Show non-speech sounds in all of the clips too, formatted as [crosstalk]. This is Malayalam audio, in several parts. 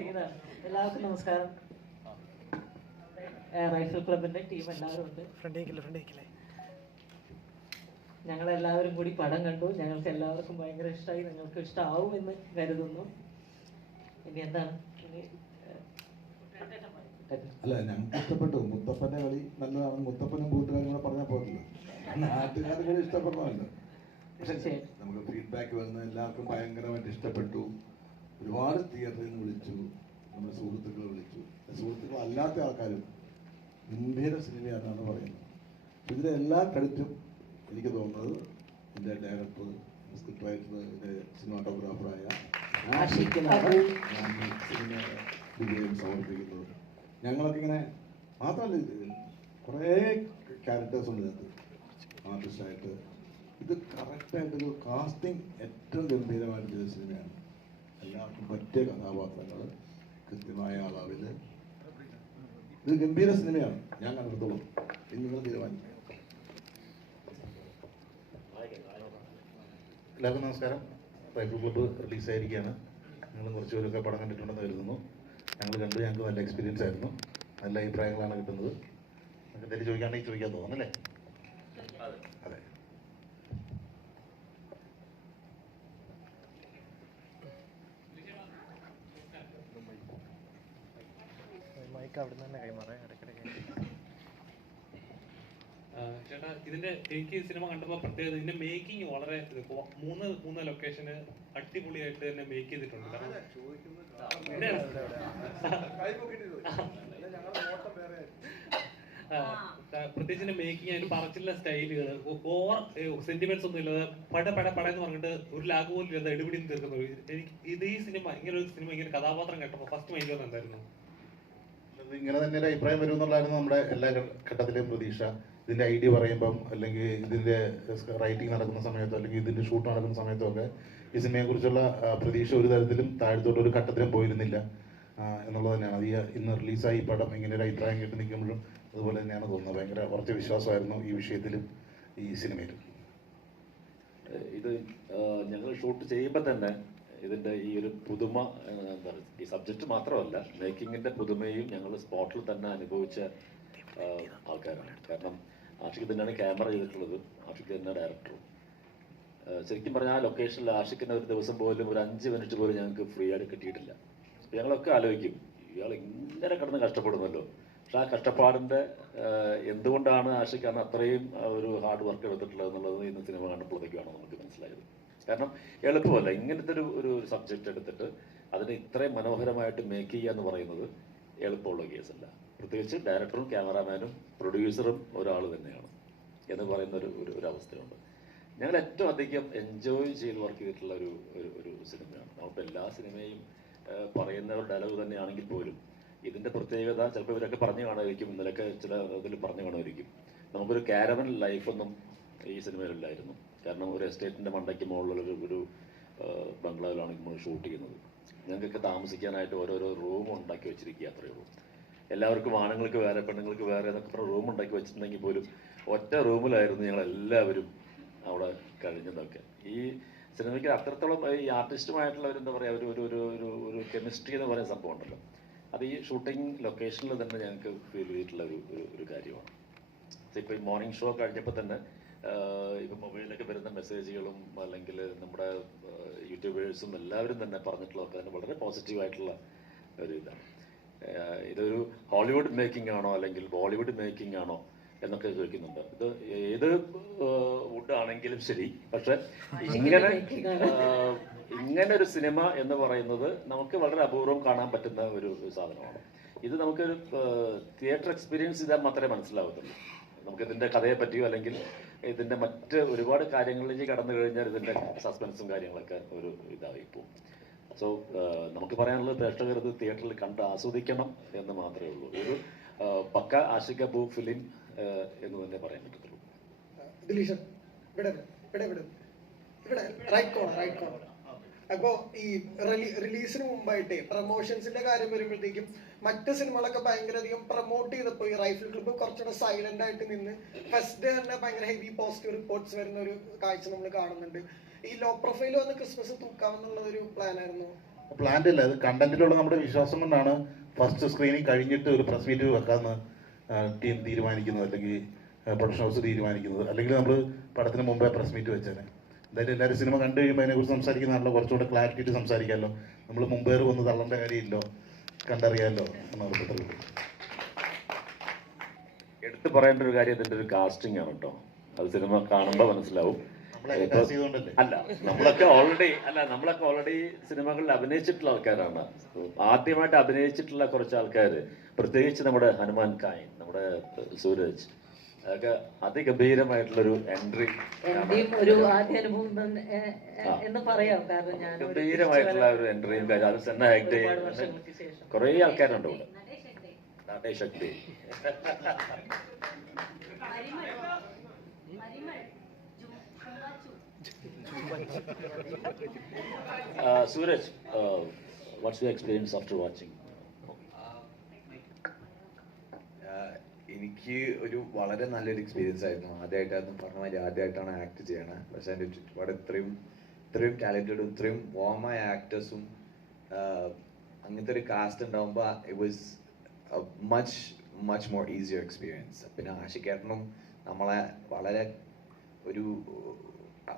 തുടങ്ങിയതാണ്. എല്ലാവർക്കും നമസ്കാരം. റൈഫിൾ ക്ലബിന്റെ ടീം എല്ലാവരും ഉണ്ട്. ഞങ്ങൾ എല്ലാവരും കൂടി പടം കണ്ടു. ഞങ്ങൾക്ക് എല്ലാവർക്കും ഭയങ്കര ഇഷ്ടമായി നിങ്ങൾക്ക് ഇഷ്ടമാവും എന്ന് കരുതുന്നു. ഇനി എന്താണ്? ഇനി അല്ല ഞങ്ങൾക്ക് ഇഷ്ടപ്പെട്ടു. മുത്തപ്പന്റെ കളി നല്ലതാണ് മുത്തപ്പനും കൂട്ടുകാരും കൂടെ പറഞ്ഞാൽ പോകില്ല നാട്ടുകാർ കൂടി ഇഷ്ടപ്പെടണമല്ലോ. പക്ഷെ നമുക്ക് ഫീഡ്ബാക്ക് വരുന്ന എല്ലാവർക്കും ഭയങ്കരമായിട്ട് ഇഷ്ടപ്പെട്ടു. ഒരുപാട് തിയേറ്ററിൽ നിന്ന് വിളിച്ചു നമ്മുടെ സുഹൃത്തുക്കളെ വിളിച്ചു. സുഹൃത്തുക്കൾ അല്ലാത്ത ആൾക്കാരും ഗംഭീര സിനിമയാണെന്നാണ് പറയുന്നത്. ഇതിലെ എല്ലാ ക്രെഡിറ്റും എനിക്ക് തോന്നുന്നത് എന്റെ ഡയറക്ടർ സ്ക്രിപ്റ്റ് റൈറ്റർ എന്റെ സിനിമാറ്റോഗ്രാഫറായ സിനിമ വിജയം സമർപ്പിക്കുന്നത്. ഞങ്ങളൊക്കെ ഇങ്ങനെ മാത്രമല്ല കുറേ ക്യാരക്ടേഴ്സ് ഉണ്ട് ഇതിനകത്ത്. ആർട്ടിസ്റ്റായിട്ട് ഇത് കറക്റ്റായിട്ടൊരു കാസ്റ്റിംഗ് ഏറ്റവും ഗംഭീരമായിട്ട് ചെയ്ത സിനിമയാണ് എല്ലാവർക്കും പറ്റിയ കഥാപാത്രങ്ങൾ കൃത്യമായ അളവിൽ ഇത് ഗംഭീര സിനിമയാണ്. ഞാൻ കണ്ടിടത്തോളം. ഇന്ന് നിങ്ങൾ തീരുമാനിക്കുക എല്ലാവർക്കും നമസ്കാരം. റൈഫിൾ ക്ലബ്ബ് റിലീസായിരിക്കുകയാണ്. നിങ്ങൾ കുറച്ച് പേരൊക്കെ പടം കണ്ടിട്ടുണ്ടെന്ന് കരുതുന്നു. ഞങ്ങൾ കണ്ടു ഞങ്ങൾക്ക് നല്ല എക്സ്പീരിയൻസ് ആയിരുന്നു. നല്ല അഭിപ്രായങ്ങളാണ് കിട്ടുന്നത്. നിങ്ങൾക്ക് എന്തെങ്കിലും ചോദിക്കാണ്ടെങ്കിൽ ചോദിക്കാൻ തോന്നുന്നല്ലേ അതെ മൈക്ക് അവിടെ നിന്ന് തന്നെ കൈമാറേ ഇടയ്ക്കിടയ്ക്ക്. ചേട്ടാ ഇതിന്റെ എനിക്ക് സിനിമ കണ്ടപ്പോൾ പ്രത്യേകത ഇതിന്റെ മേക്കിംഗ് വളരെ മൂന്ന് മൂന്ന് ലൊക്കേഷന് അടിപൊളിയായിട്ട് തന്നെ മേക്ക് ചെയ്തിട്ടുണ്ട്. പ്രത്യേകിച്ച് ഇതിന്റെ മേക്കിംഗ് അതിന് പറച്ചില്ല സ്റ്റൈലുകൾ ഓവർ സെന്റിമെന്റ്സ് ഒന്നും ഇല്ലാതെ പട പട പട എന്ന് പറഞ്ഞിട്ട് ഒരു ലാഗ് പോലും ഇല്ലാതെ എടുപിടി തീർക്കുന്ന. എനിക്ക് ഇത് ഈ സിനിമ ഇങ്ങനെ ഒരു സിനിമ ഇങ്ങനെ കഥാപാത്രം കേട്ടപ്പോൾ ഫസ്റ്റ് മൈൻഡ് വന്നത് എന്തായിരുന്നു? ഇത് ഇങ്ങനെ തന്നെ ഒരു അഭിപ്രായം വരും എന്നുള്ളതായിരുന്നു നമ്മുടെ എല്ലാ ഘട്ടത്തിലെയും പ്രതീക്ഷ. ഇതിന്റെ ഐഡിയ പറയുമ്പം അല്ലെങ്കിൽ ഇതിന്റെ റൈറ്റിംഗ് നടക്കുന്ന സമയത്തോ അല്ലെങ്കിൽ ഇതിന്റെ ഷൂട്ട് നടക്കുന്ന സമയത്തോ ഒക്കെ ഈ സിനിമയെ കുറിച്ചുള്ള പ്രതീക്ഷ ഒരു തരത്തിലും താഴ്ത്തോട്ട് ഒരു ഘട്ടത്തിലും പോയിരുന്നില്ല. എന്നുള്ളത് തന്നെയാണ്. അത് ഇന്ന് റിലീസായി ഈ പടം ഇങ്ങനെ ഒരു അഭിപ്രായം കേട്ട് നിൽക്കുമ്പോഴും അതുപോലെ തന്നെയാണ് തോന്നുന്നത്. ഭയങ്കര കുറച്ച് വിശ്വാസമായിരുന്നു ഈ വിഷയത്തിലും ഈ സിനിമയിലും ഇത് ഞങ്ങൾ ഷൂട്ട് ചെയ്യുമ്പോൾ തന്നെ ഇതിന്റെ ഈ ഒരു പുതുമ ഈ സബ്ജക്റ്റ് മാത്രമല്ല മേക്കിങ്ങിന്റെ പുതുമയും ഞങ്ങൾ സ്പോട്ടിൽ തന്നെ അനുഭവിച്ച ആൾക്കാരാണ്. കാരണം ആഷിക്ക് തന്നെയാണ് ക്യാമറ ചെയ്തിട്ടുള്ളത്. ആഷിക്ക് തന്നെ ഡയറക്ടറും ശരിക്കും പറഞ്ഞാൽ ആ ലൊക്കേഷനിൽ ആഷിക്കിന് ഒരു ദിവസം പോലും ഒരു അഞ്ച് മിനിറ്റ് പോലും ഞങ്ങൾക്ക് ഫ്രീ ആയിട്ട് കിട്ടിയിട്ടില്ല. ഞങ്ങളൊക്കെ ആലോചിക്കും ഇയാൾ ഇങ്ങനെ കിടന്ന് കഷ്ടപ്പെടുന്നല്ലോ. പക്ഷെ ആ കഷ്ടപ്പാടിന്റെ എന്തുകൊണ്ടാണ് ആഷിക്കാണ് അത്രയും ഒരു ഹാർഡ് വർക്ക് എടുത്തിട്ടുള്ളത് എന്നുള്ളത് ഇന്ന് സിനിമ കണ്ടപ്പോഴത്തേക്കാണ് നമുക്ക് മനസ്സിലായത്. കാരണം എളുപ്പമല്ല. ഇങ്ങനത്തെ ഒരു ഒരു സബ്ജക്റ്റ് എടുത്തിട്ട് അതിനെ ഇത്രയും മനോഹരമായിട്ട് മേക്ക് ചെയ്യുക എന്ന് പറയുന്നത് എളുപ്പമുള്ള കേസല്ല. പ്രത്യേകിച്ച് ഡയറക്ടറും ക്യാമറാമാനും പ്രൊഡ്യൂസറും ഒരാൾ തന്നെയാണ് എന്ന് പറയുന്ന ഒരു ഒരു ഒരു അവസ്ഥയുണ്ട്. ഞങ്ങൾ ഏറ്റവും അധികം എൻജോയ് ചെയ്ത് വർക്ക് ചെയ്തിട്ടുള്ള ഒരു ഒരു ഒരു സിനിമയാണ്. നമ്മളിപ്പോൾ എല്ലാ സിനിമയും പറയുന്ന ഒരു ഡയലോഗ് തന്നെയാണെങ്കിൽ പോലും ഇതിന്റെ പ്രത്യേകത ചിലപ്പോൾ ഇവരൊക്കെ പറഞ്ഞു കാണുമായിരിക്കും ഇന്നലെയൊക്കെ ചില ഇതിൽ പറഞ്ഞു കാണുമായിരിക്കും. നമുക്കൊരു കാരവൻ ലൈഫൊന്നും ഈ സിനിമയിലില്ലായിരുന്നു കാരണം ഒരു എസ്റ്റേറ്റിന്റെ മണ്ടയ്ക്ക് മുകളിലുള്ള ഒരു ബംഗ്ലാവിലാണ് നമ്മൾ ഷൂട്ട് ചെയ്യുന്നത്. ഞങ്ങൾക്കൊക്കെ താമസിക്കാനായിട്ട് ഓരോരോ റൂം ഉണ്ടാക്കി വെച്ചിരിക്കുക അത്രയേ ഉള്ളൂ. എല്ലാവർക്കും ആണുങ്ങൾക്ക് വേറെ പെണ്ണുങ്ങൾക്ക് വേറെ എന്നൊക്കെ പറഞ്ഞ റൂം ഉണ്ടാക്കി വെച്ചിട്ടുണ്ടെങ്കിൽ പോലും ഒറ്റ റൂമിലായിരുന്നു ഞങ്ങൾ എല്ലാവരും അവിടെ കഴിഞ്ഞതൊക്കെ. ഈ സിനിമയ്ക്ക് അത്രത്തോളം ഈ ആർട്ടിസ്റ്റുമായിട്ടുള്ള ഒരു എന്താ പറയുക ഒരു ഒരു ഒരു ഒരു കെമിസ്ട്രി എന്ന് പറയുന്ന സംഭവം ഉണ്ടല്ലോ. അത് ഈ ഷൂട്ടിംഗ് ലൊക്കേഷനിൽ തന്നെ ഞങ്ങൾക്ക് ഫീൽ ചെയ്തിട്ടുള്ള ഒരു ഒരു കാര്യമാണ്. ഇപ്പോൾ ഈ മോർണിംഗ് ഷോ കഴിഞ്ഞപ്പോൾ തന്നെ ഇപ്പം വരുന്ന മെസ്സേജുകളും അല്ലെങ്കിൽ നമ്മുടെ യൂട്യൂബേഴ്സും എല്ലാവരും തന്നെ പറഞ്ഞിട്ടുള്ളതൊക്കെ തന്നെ വളരെ പോസിറ്റീവായിട്ടുള്ള ഒരു ഇതാണ്. ഇതൊരു ഹോളിവുഡ് മേക്കിംഗ് ആണോ അല്ലെങ്കിൽ ബോളിവുഡ് മേക്കിംഗ് ആണോ എന്നൊക്കെ ചോദിക്കുന്നുണ്ട്. ഇത് ഏത് വുഡ് ആണെങ്കിലും ശരി. പക്ഷെ ഇങ്ങനെ ഇങ്ങനെ ഒരു സിനിമ എന്ന് പറയുന്നത് നമുക്ക് വളരെ അപൂർവം കാണാൻ പറ്റുന്ന ഒരു സാധനമാണ്. ഇത് നമുക്കൊരു തിയേറ്റർ എക്സ്പീരിയൻസ് ചെയ്താൽ മാത്രമേ മനസ്സിലാവത്തുള്ളൂ. നമുക്ക് ഇതിന്റെ കഥയെ പറ്റിയോ അല്ലെങ്കിൽ ഇതിന്റെ മറ്റ് ഒരുപാട് കാര്യങ്ങളിലേക്ക് കടന്നു കഴിഞ്ഞാൽ ഇതിന്റെ സസ്പെൻസും കാര്യങ്ങളൊക്കെ ഒരു ഇതായി പോകും. സോ നമുക്ക് പറയാനുള്ളത് പ്രേക്ഷകർ ഇത് തിയേറ്ററിൽ കണ്ട് ആസ്വദിക്കണം എന്ന് മാത്രമേ ഉള്ളൂ. ഒരു പക്ക ആഷിക ബൂ ഫിലിം എന്ന് തന്നെ പറയാൻ പറ്റത്തുള്ളൂ. ഇവിടെ റൈറ്റ് റൈറ്റ് അപ്പോ ഈ റിലീസിന് മുമ്പായിട്ടേ പ്രൊമോഷൻസിന്റെ കാര്യം വരുമ്പോഴത്തേക്കും മറ്റു സിനിമകളൊക്കെ ഭയങ്കര അധികം പ്രൊമോട്ട് ചെയ്തപ്പോ ഈ റൈഫിൾ ക്ലബ്ബ് കുറച്ചുകൂടെ സൈലന്റ് ആയിട്ട് നിന്ന് ഫസ്റ്റ് ഡേ തന്നെ ഭയങ്കര ഹെവി പോസിറ്റീവ് റിപ്പോർട്ട്സ് വരുന്ന ഒരു കാഴ്ച നമ്മൾ കാണുന്നുണ്ട്. ഈ ലോ പ്രൊഫൈൽ വന്ന് ക്രിസ്മസ് തൂക്കാമെന്നുള്ള ഒരു പ്ലാൻ ആയിരുന്നു. പ്ലാൻ അല്ല അത് കണ്ടന്റിലുള്ള നമ്മുടെ വിശ്വാസം കൊണ്ടാണ് ഫസ്റ്റ് സ്ക്രീനിങ് കഴിഞ്ഞിട്ട് ഒരു പ്രസ് മീറ്റ് വെക്കാമെന്ന് ടീം തീരുമാനിക്കുന്നത് അല്ലെങ്കിൽ പ്രൊഡക്ഷൻ ഹൗസ് തീരുമാനിക്കുന്നത്. അല്ലെങ്കിൽ നമ്മൾ പടത്തിന് മുമ്പേ പ്രസ് മീറ്റ് വെച്ചേനെ. എന്തായാലും എല്ലാവരും സിനിമ കണ്ടു കഴിയുമ്പോൾ അതിനെക്കുറിച്ച് സംസാരിക്കുന്നതാണല്ലോ. കുറച്ചുകൂടെ ക്ലാരിറ്റി ആയിട്ട് സംസാരിക്കാമല്ലോ. നമ്മൾ മുമ്പേർ വന്ന് തള്ളേണ്ട കാര്യമില്ലോ. കണ്ടറിയാമല്ലോ എന്നാണ് ഉള്ളൂ എടുത്തു പറയേണ്ട ഒരു കാര്യം ഇതിന്റെ ഒരു കാസ്റ്റിംഗ് ആണ് കേട്ടോ. അത് സിനിമ കാണുമ്പോൾ മനസ്സിലാവും? അല്ല നമ്മളൊക്കെ ഓൾറെഡി അല്ല നമ്മളൊക്കെ ഓൾറെഡി സിനിമകളിൽ അഭിനയിച്ചിട്ടുള്ള ആൾക്കാരാണ്. ആദ്യമായിട്ട് അഭിനയിച്ചിട്ടുള്ള കുറച്ച് ആൾക്കാർ പ്രത്യേകിച്ച് നമ്മുടെ ഹനുമാൻ കായൻ നമ്മുടെ സൂരജ്. അതൊക്കെ അതിഗംഭീരമായിട്ടുള്ളൊരു എൻട്രി ഒരു തന്നെ എന്ന് പറയാം. കാരണം ഞാൻ ഒരു ഗംഭീരമായിട്ടുള്ള ഒരു എൻട്രിയും കാര്യം. അത് സെന്ന ആക്ട് കുറെ കുറേ ആൾക്കാരുണ്ട് ഇവിടെ. നാട്ടേ Sooraj what's your experience after your എനിക്ക് ഒരു വളരെ നല്ലൊരു എക്സ്പീരിയൻസ് ആയിരുന്നു. ആദ്യമായിട്ടായിരുന്നു പറഞ്ഞ മാതിരി ആദ്യമായിട്ടാണ് ആക്ട് ചെയ്യണത് പക്ഷെ എന്റെ ചുറ്റുപാട് ഇത്രയും ഇത്രയും ടാലന്റഡും ഇത്രയും വോമായ ആക്ടേഴ്സും അങ്ങനത്തെ ഒരു കാസ്റ്റ് ഉണ്ടാകുമ്പോൾ it was much much more easier experience പിന്നെ ആഷിക്കേട്ടനും നമ്മളെ വളരെ ഒരു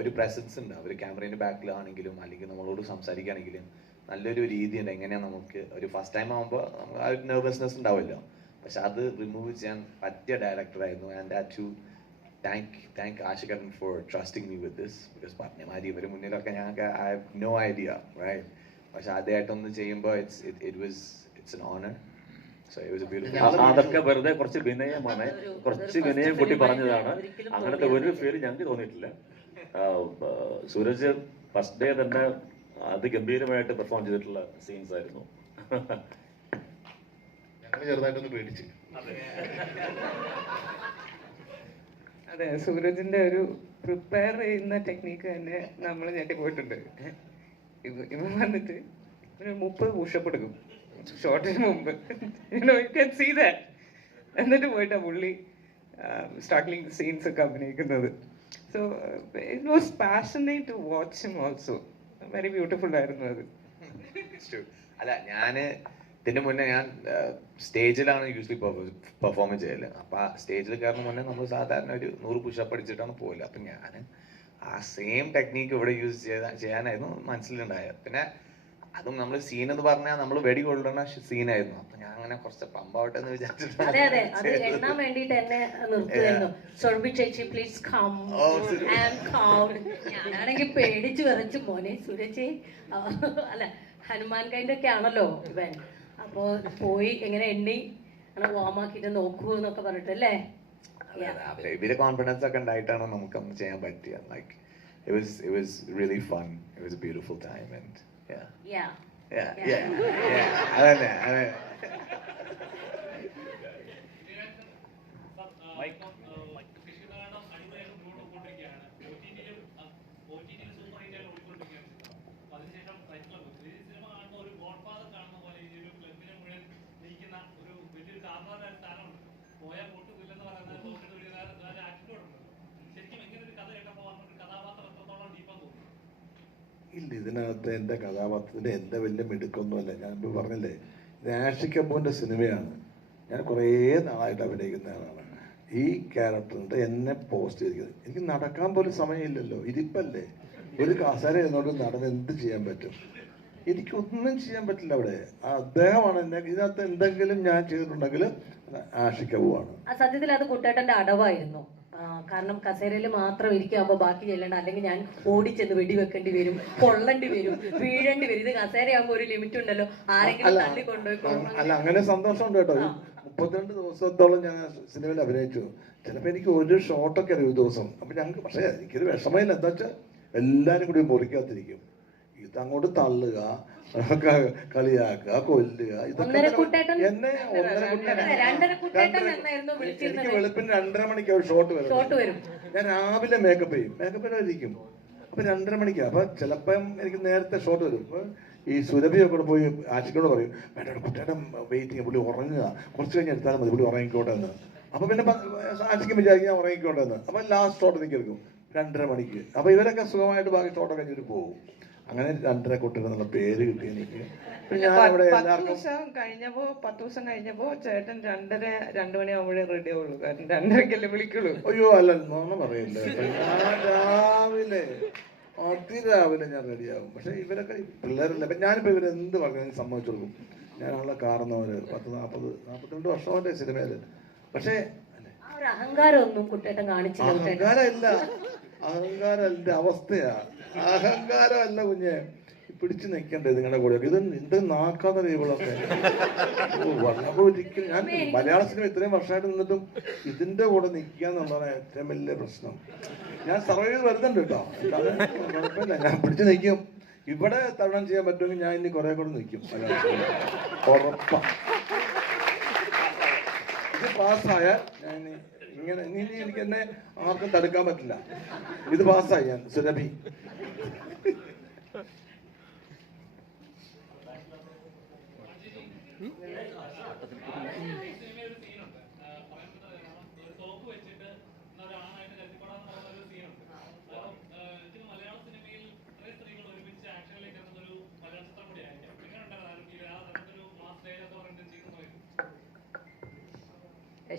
ഒരു പ്രസൻസ് ഉണ്ട്. അവർ ക്യാമറേന്റെ ബാക്കിലാണെങ്കിലും അല്ലെങ്കിൽ നമ്മളോട് സംസാരിക്കുകയാണെങ്കിലും നല്ലൊരു രീതിയുണ്ട് എങ്ങനെയാണ് നമുക്ക് ഒരു ഫസ്റ്റ് ടൈം ആകുമ്പോൾ നമുക്ക് ആ ഒരു നെർവസ്നെസ് ഉണ്ടാവുമല്ലോ. പക്ഷെ അത് റിമൂവ് ചെയ്യാൻ പറ്റിയ ഡയറക്ടറായിരുന്നു and uh to thank thank ആഷികരൻ for trusting me with this because പറഞ്ഞമാതിരി ഇവർ മുന്നിലൊക്കെ ഞങ്ങൾക്ക് I have no idea right പക്ഷെ ആദ്യമായിട്ടൊന്ന് ചെയ്യുമ്പോൾ it's it was it's an honour so it was a beautiful അത് അതൊക്കെ വെറുതെ കുറച്ച് വിനയമാണ്. കുറച്ച് വിനയം കൂട്ടി പറഞ്ഞതാണ്. അങ്ങനത്തെ ഒരു. ഫീൽ ഞങ്ങൾക്ക് തോന്നിയിട്ടില്ല. സൂരജ് ഫസ്റ്റ് ഡേ തന്നെ അതിഗംഭീരമായിട്ട് പെർഫോം ചെയ്തിട്ടുള്ള സീൻസ് ആയിരുന്നു. [laughs] ഞങ്ങൾ ചെറുതായിട്ടൊന്ന് പേടിച്ച്. അതെ. സൂരജിന്റെ ഒരു പ്രിപ്പയർ ചെയ്യുന്ന ടെക്നീക്ക് തന്നെ നമ്മൾ ഞെട്ടിപ്പോയിട്ടുണ്ട്. ഇവ ഇവൻ വന്നിട്ട് ഒരു മുപ്പത് പുഷപ്പ് എടുക്കും. ഷോർട്ടിന് മുമ്പ്. യു ക്യാൻ സീ എന്നിട്ട് പോയിട്ടാ പുള്ളി സ്ട്രഗ്ലിംഗ് സീൻസ് ഒക്കെ അഭിനയിക്കുന്നത്. So it was passionate to watch him also very beautiful ആയിരുന്നു അത്. അല്ല ഞാൻ ഇതിന്റെ മുന്നേ ഞാൻ സ്റ്റേജിലാണ് യൂസ്വലി പെർഫോം ചെയ്യൽ. അപ്പൊ ആ സ്റ്റേജിൽ കയറുന്ന മുന്നേ നമ്മൾ സാധാരണ ഒരു നൂറ് പുഷപ്പ് അടിച്ചിട്ടാണ് പോകൽ അപ്പൊ ഞാൻ ആ സെയിം ടെക്നീക്ക് ഇവിടെ യൂസ് ചെയ്ത ചെയ്യാനായിരുന്നു മനസ്സിലുണ്ടായത്. പിന്നെ അതും നമ്മൾ സീൻ എന്ന് പറഞ്ഞാൽ നമ്മൾ വെടി കൊള്ളുന്ന സീനായിരുന്നു അപ്പൊ ഞാൻ അങ്ങനെ കുറച്ച് പമ്പാവട്ടെ എന്ന് കൗണ്ട് പേടിച്ച് വിറച്ച്. മോനെ സുരജ് അല്ല ഹനുമാൻ കൈന്റെ ഒക്കെ ആണല്ലോ ഇവൻ. അപ്പോ പോയി എങ്ങനെ എണ്ണി അങ്ങനെ വാമാക്കിട്ട് നോക്കൂ എന്നൊക്കെ പറഞ്ഞിട്ടല്ലേ Yeah. അതെ, ഇവര് കോൺഫിഡൻസ് ഒക്കെ ഉണ്ടായിട്ടാണ് നമുക്കൊന്ന് ചെയ്യാൻ പറ്റിയത് like it was it was really fun it was a beautiful time and yeah Yeah. yeah yeah yeah അതന്നെ അതെ ഇല്ല ഇതിനകത്ത് എന്റെ കഥാപാത്രത്തിന്റെ എന്റെ വലിയ മിടുക്കൊന്നുമല്ല. ഞാൻ ഇപ്പോൾ പറഞ്ഞില്ലേ ഇത് സിനിമയാണ്. ഞാൻ കുറേ നാളായിട്ട് അഭിനയിക്കുന്ന ആളാണ്. ഈ ക്യാരക്ടറിന്റെ എന്നെ പോസ്റ്റ് ചെയ്തിരിക്കുന്നത്. എനിക്ക് നടക്കാൻ പോലും സമയമില്ലല്ലോ. ഇരിപ്പല്ലേ ഒരു കസര എന്നോട് നടന്ന് എന്ത് ചെയ്യാൻ പറ്റും? എനിക്കൊന്നും ചെയ്യാൻ പറ്റില്ല അവിടെ. അദ്ദേഹമാണ് എന്നെ ഇതിനകത്ത് എന്തെങ്കിലും ഞാൻ ചെയ്തിട്ടുണ്ടെങ്കിൽ ആഷിക്കപ്പൂവാണ് സത്യത്തിൽ അത് കുട്ടേട്ടന്റെ അടവായിരുന്നു. കാരണം കസേരയിൽ മാത്രം ഇരിക്കുമ്പോൾ ബാക്കി ചെല്ലണ്ട. അല്ലെങ്കിൽ ഞാൻ ഓടിച്ചെന്ന് വെടിവെക്കേണ്ടി വരും കൊള്ളേണ്ടി വരും വീഴേണ്ടി വരും. ഇത് കസേരയാകുമ്പോൾ ഒരു ലിമിറ്റ് ഉണ്ടല്ലോ. ആരെങ്കിലും തള്ളിക്കൊണ്ടുപോയി തള്ളി കൊണ്ടുപോയി അല്ല അങ്ങനെ സന്തോഷമുണ്ട് കേട്ടോ. മുപ്പത്തിരണ്ട് ദിവസത്തോളം ഞാൻ സിനിമയിൽ അഭിനയിച്ചു. ചിലപ്പോൾ എനിക്ക് ഒരു ഷോട്ടൊക്കെ അറിയും ദിവസം. അപ്പൊ ഞങ്ങൾക്ക് പക്ഷേ എനിക്കൊരു വിഷമമില്ല എന്താ വെച്ചാൽ എല്ലാരും കൂടി മുറിക്കാത്തിരിക്കും ഇതങ്ങോട്ട് തള്ളുക കളിയാക്കുക കൊല്ലുക ഇതൊക്കെ? എന്നെ ഒന്നര. എനിക്ക് വെളുപ്പിന് രണ്ടര മണിക്ക് ഷോട്ട് വരും. ഞാൻ രാവിലെ മേക്കപ്പ് ചെയ്യും. മേക്കപ്പ് ഇരിക്കും. അപ്പൊ രണ്ടര മണിക്ക് അപ്പൊ ചിലപ്പം എനിക്ക് നേരത്തെ ഷോട്ട് വരും. ഈ സുരഭിയൊക്കെ കൂടെ പോയി ആശിക്കോട് പറയും വേണ്ട കുട്ടിയുടെ വെയിറ്റിംഗ് പുള്ളി ഉറങ്ങുക. കുറച്ച് കഴിഞ്ഞ് എടുത്താലും മതി പുള്ളി ഉറങ്ങിക്കോട്ടെ എന്ന്. അപ്പൊ പിന്നെ ആശിക്കും വിചാരിക്കും ഞാൻ ഉറങ്ങിക്കോട്ടെ എന്ന്. അപ്പൊ ലാസ്റ്റ് ഷോട്ട് എനിക്ക് എടുക്കും. രണ്ടര മണിക്ക്. അപ്പൊ ഇവരൊക്കെ സുഖമായിട്ട് ബാക്കി ഷോട്ടൊക്കെ കഴിഞ്ഞിട്ട് പോകും അങ്ങനെ രണ്ടര കുട്ടികൾ എന്നുള്ള പേര് കിട്ടി എനിക്ക്. പത്ത് ദിവസം കഴിഞ്ഞപ്പോ പത്ത് ദിവസം കഴിഞ്ഞപ്പോ ചേട്ടൻ രണ്ടര രണ്ടു മണിയാവുമ്പോഴേ റെഡി ആവുള്ളൂ. കാരണം രണ്ടരക്കല്ലേ വിളിക്കുള്ളൂ. അയ്യോ അല്ല നോണ പറയില്ല കേട്ടോ. ഞാൻ രാവിലെ അതിരാവിലെ ഞാൻ റെഡിയാകും പക്ഷെ ഇവരൊക്കെ പിള്ളേരല്ല. ഇപ്പം ഞാനിപ്പോൾ ഇവരെന്ത് പറഞ്ഞു സമ്മതിച്ചു കൊടുക്കും. ഞാനുള്ള അവർ പത്ത് നാൽപ്പത് നാൽപ്പത്തിരണ്ട് വർഷമല്ലേ സിനിമയിൽ പക്ഷേ അഹങ്കാരമൊന്നും കുട്ടേട്ടൻ കാണിച്ചില്ല. അഹങ്കാരമില്ല. അഹങ്കാരമല്ല. അഹങ്കാരം എന്റെ അവസ്ഥയാ. അഹങ്കാരമല്ല കുഞ്ഞെ. പിടിച്ചു നിൽക്കണ്ടേ നിങ്ങളുടെ കൂടെ ഇത് എന്ത് നാക്കാത്ത ഓ, വന്നപ്പോൾ ഒരിക്കലും ഞാൻ മലയാള സിനിമ ഇത്രയും വർഷമായിട്ട് നിന്നിട്ടും ഇതിന്റെ കൂടെ നിൽക്കുക എന്നുള്ളതാണ് ഏറ്റവും വലിയ പ്രശ്നം. ഞാൻ സർവൈവ് ചെയ്ത് വരുന്നുണ്ട് കേട്ടോ. കുഴപ്പമില്ല. ഞാൻ പിടിച്ചു നിൽക്കും. ഇവിടെ തരണം ചെയ്യാൻ പറ്റുമെങ്കിൽ ഞാൻ ഇനി കുറെ കൂടെ നിൽക്കും. മലയാള സിനിമ. ഉറപ്പാ. ഇത് പാസ്സായാൽ ഞാൻ ഇനി ഇങ്ങനെ ഇനി എനിക്ക് എന്നെ ആർക്കും തടുക്കാൻ പറ്റില്ല. ഇത് പാസ്സായി ഞാൻ സുരഭി.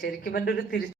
ശരിക്കും എന്റെ ഒരു തിരിച്ചു